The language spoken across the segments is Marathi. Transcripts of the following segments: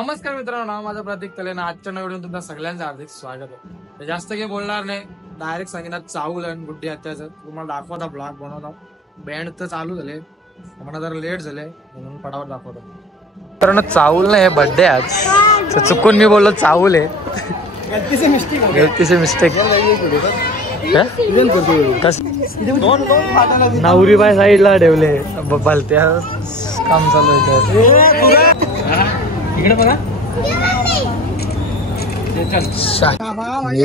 नमस्कार मित्रांनो, नाव माझं प्रतीक तलेना. आजच्या नवीन व्हिडिओ तुमचं सगळ्यांचं हार्दिक स्वागत आहे. जास्त काही बोलणार नाही, डायरेक्ट सांगितलं चावल आणि गुड्डी हत्याचं तुम्हाला दाखवता. ब्लॉग बनवता, बँड तर चालू झाले, मला जरा लेट झाले म्हणून पटावर दाखवतो. मित्रांनो चावल नाही, बर्थडे आज, चुकून मी बोललो चावल आहे. गलती से मिस्टेक. नवरी बाय साईडला ठेवले, बलत्या काम चालू आहे. इकडे बघा,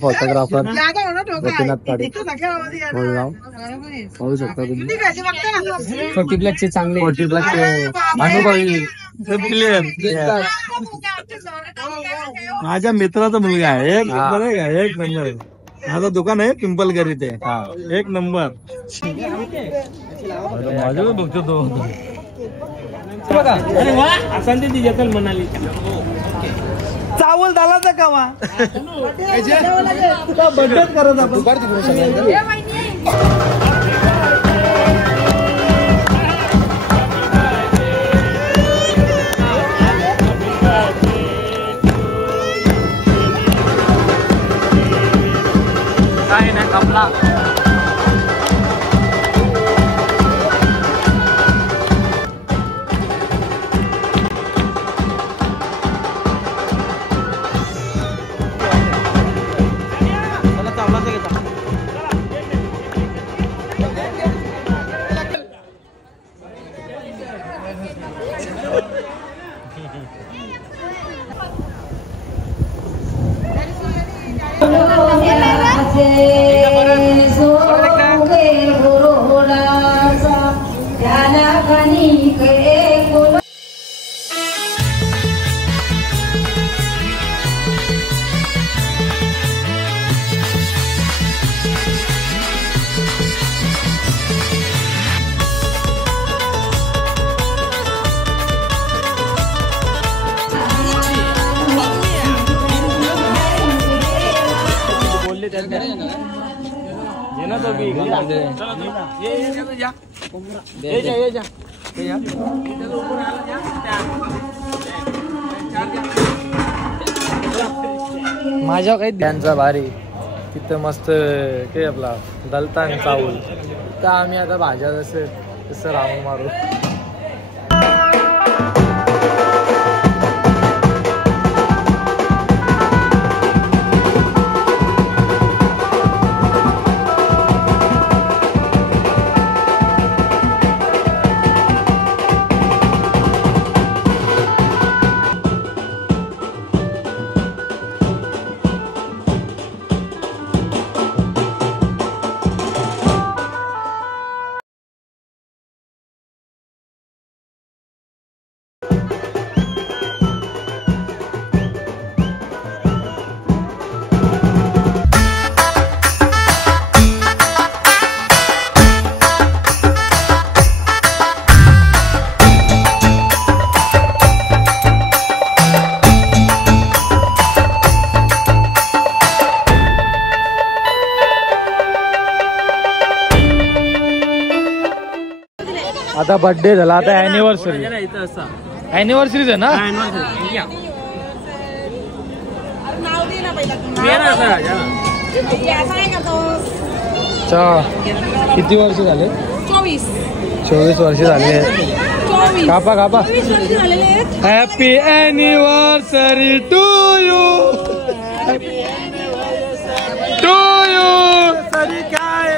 फोटोग्राफर गोपीनाथ पाटील बोलगाव. पाहू शकता तुम्ही 40 ब्लॅकचे चांगले, 40 ब्लॅकचे अनुभवी माझ्या मित्राचा मुलगा आहे, एक नंबर आहे का, एक नंबर. माझं दुकान आहे पिंपल करीत आहे, एक नंबर. माझ्या बघतो तो बघा. अरे वा, संधी जतल म्हणाली चावल दालाचा कावा बड्डेच करत आपण. काय नाही कपला. माझ्या काही त्यांचा भारी तिथं मस्त काय आपला दलतान चावल, तर आम्ही आता भाज्या जसं राहून मारू. आता बर्थडे झाला, आता अॅनिव्हर्सरी आहे ना. किती वर्ष झाले? 24 वर्ष झाले. कापा कापा. Happy anniversary to you, to you. काय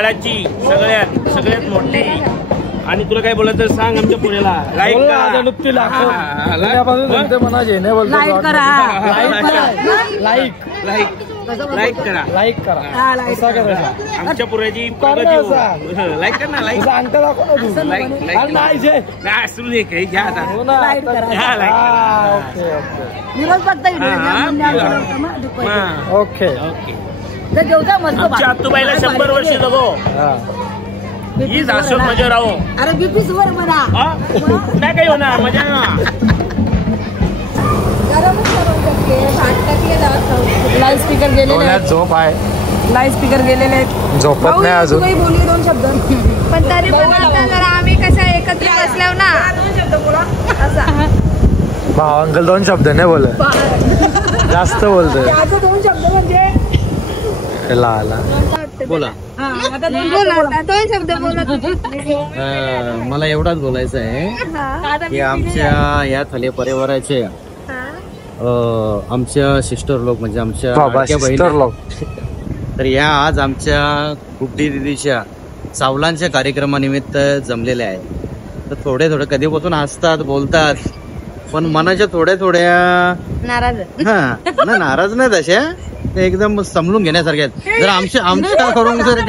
काळाची सगळ्यात मोठी. आणि तुला काय बोलायचं तर सांग आमच्या पुण्याला. लाईक करा. लाईक करा. आमच्या पुण्याची प्रगती हो. लाईक कर ना. लाईक असू दे काही घ्या आता. ओके आमच्या आत्तूबाईला 100 वर्ष जगो. ही शाश्वत मजा राहो. अरे बीपी सुवर म्हणा. नाही काही होणार मजा. लाईव्ह स्पीकर गेलेले डोळ्यात झोप आहे. लाईव्ह स्पीकर गेलेले आहेत. झोपत नाही अजून. बोलली 2 शब्द. पण तरी पण आता जरा आम्ही कशा एकत्र बसल्याव ना. 2 शब्द बोला. असा भाऊ अंकल 2 शब्द नाही बोलत. जास्त बोलतोय. 2 शब्द म्हणजे बोला. आता 2 बोला आता 2 शब्द बोला तुम्ही. मला एवढाच बोलायचं आहे की आमच्या या थाली परिवाराचे आमच्या सिस्टर लोक म्हणजे आमच्या लाडक्या बहिणी. तर या आज आमच्या गुड्डी दिदीच्या सावलांच्या कार्यक्रमानिमित्त जमलेल्या आहेत. तर थोडे कधीपासून हसतात बोलतात पण मनाच्या थोड्या नाराज नाराज नाही तशा. ते एकदम समजून घेण्यासारखे आहेत. जर आमच्या करून जर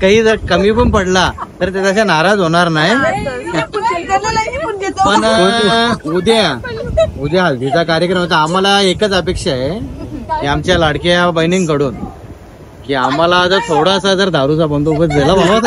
काही जर कमी पण पडला तर ते तशा नाराज होणार नाही. पण उद्या हल्दीचा कार्यक्रम होता. आम्हाला एकच अपेक्षा आहे की आमच्या लाडक्या बहिणींकडून की आम्हाला जर थोडासा जर दारूचा बंदोबस्त दिला बाबा